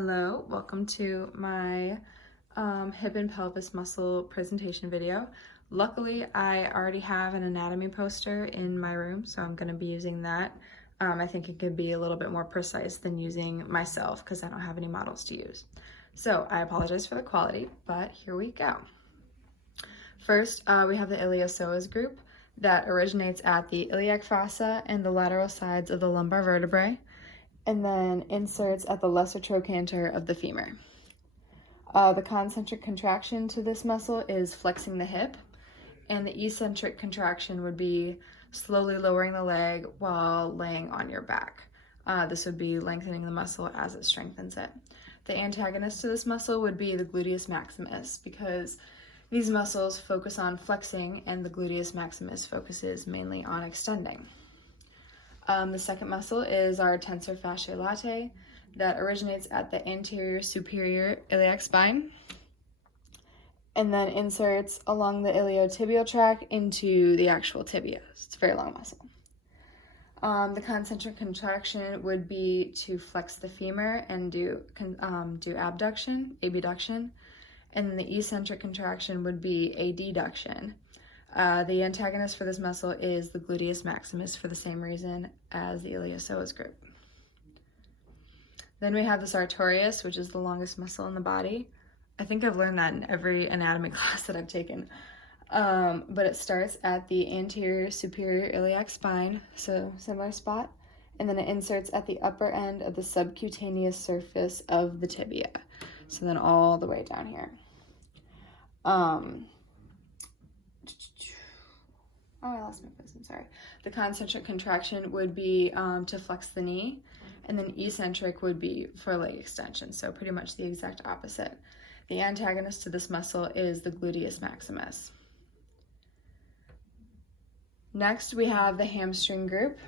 Hello, welcome to my hip and pelvis muscle presentation video. Luckily, I already have an anatomy poster in my room, so I'm going to be using that. I think it could be a little bit more precise than using myself because I don't have any models to use. So I apologize for the quality, but here we go. First, we have the iliopsoas group that originates at the iliac fossa and the lateral sides of the lumbar vertebrae, and then inserts at the lesser trochanter of the femur. The concentric contraction to this muscle is flexing the hip, and the eccentric contraction would be slowly lowering the leg while laying on your back. This would be lengthening the muscle as it strengthens it. The antagonist to this muscle would be the gluteus maximus, because these muscles focus on flexing and the gluteus maximus focuses mainly on extending. The second muscle is our tensor fasciae latae that originates at the anterior superior iliac spine and then inserts along the iliotibial tract into the actual tibia. It's a very long muscle. The concentric contraction would be to flex the femur and do abduction, abduction, and then the eccentric contraction would be a deduction. The antagonist for this muscle is the gluteus maximus for the same reason as the iliopsoas group. Then we have the sartorius, which is the longest muscle in the body. I think I've learned that in every anatomy class that I've taken. But it starts at the anterior superior iliac spine, so similar spot, and then it inserts at the upper end of the subcutaneous surface of the tibia. So then all the way down here. Oh, I lost my place, I'm sorry. The concentric contraction would be to flex the knee, and then eccentric would be for leg extension, so pretty much the exact opposite. The antagonist to this muscle is the gluteus maximus. Next, we have the hamstring group,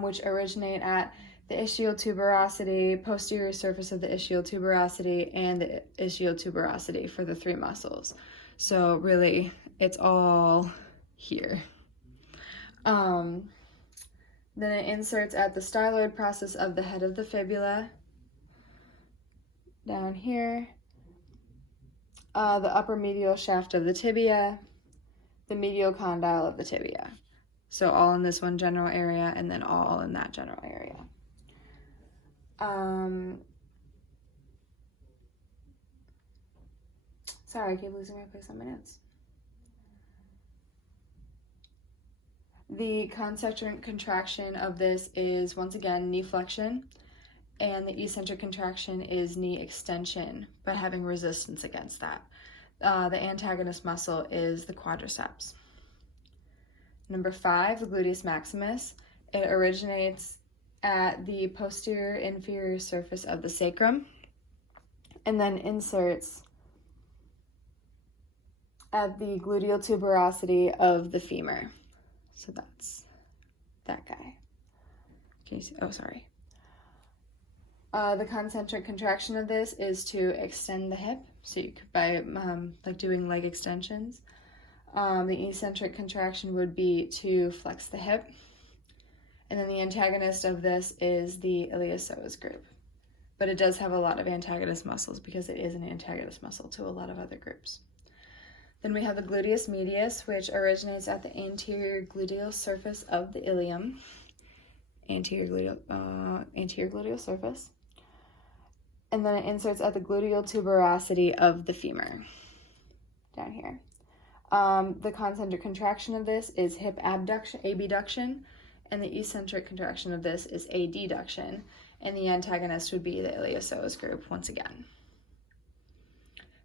which originate at the ischial tuberosity, posterior surface of the ischial tuberosity, and the ischial tuberosity for the three muscles. So really, it's all here. Then it inserts at the styloid process of the head of the fibula, down here, the upper medial shaft of the tibia, the medial condyle of the tibia. So all in this one general area and then all in that general area. Sorry, I keep losing my place on my notes. The concentric contraction of this is, once again, knee flexion, and the eccentric contraction is knee extension, but having resistance against that. The antagonist muscle is the quadriceps. Number 5, the gluteus maximus. It originates at the posterior inferior surface of the sacrum, and then inserts at the gluteal tuberosity of the femur. So that's that guy. Can you see? Oh, sorry. The concentric contraction of this is to extend the hip, so you could by like doing leg extensions. The eccentric contraction would be to flex the hip, and then the antagonist of this is the iliopsoas group. But it does have a lot of antagonist muscles because it is an antagonist muscle to a lot of other groups. Then we have the gluteus medius, which originates at the anterior gluteal surface of the ilium, anterior gluteal surface, and then it inserts at the gluteal tuberosity of the femur, down here. The concentric contraction of this is hip abduction, and the eccentric contraction of this is a deduction, and the antagonist would be the iliopsoas group once again.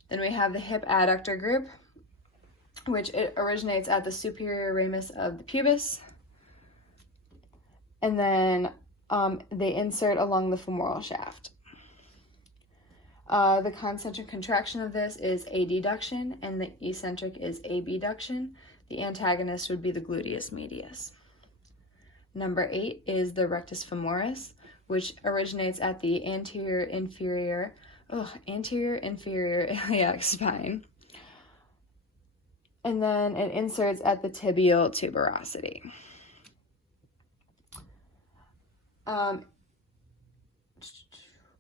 Then we have the hip adductor group, which it originates at the superior ramus of the pubis, and then they insert along the femoral shaft. The concentric contraction of this is a deduction, and the eccentric is a abduction. The antagonist would be the gluteus medius. Number 8 is the rectus femoris, which originates at the anterior inferior iliac spine. And then it inserts at the tibial tuberosity.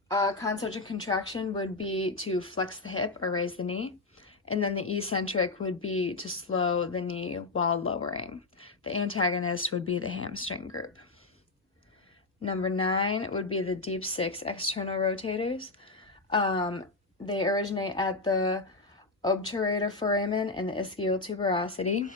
Concentric contraction would be to flex the hip or raise the knee. And then the eccentric would be to slow the knee while lowering. The antagonist would be the hamstring group. Number 9 would be the deep 6 external rotators. They originate at the obturator foramen and the ischial tuberosity.